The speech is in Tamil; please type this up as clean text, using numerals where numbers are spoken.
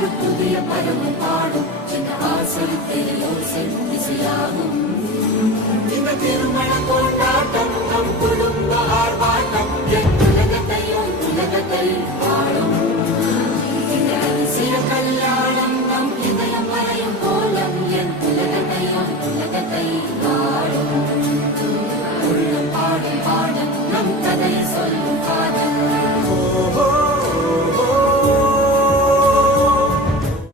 ஒரு புதிய பருவம் பாடும் சின்ன வாசல் இசையாகும். இந்த திருமண கொண்டாட்டம் நம் குடும்ப ஆர்ப்பாட்டம் உலகத்தையும்